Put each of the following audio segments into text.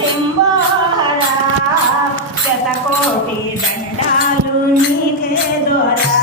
సింబోరా శతకోటి దండాలు నీకే దొరా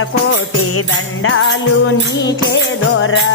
శతకోటి దండాలు నీకే దొరా.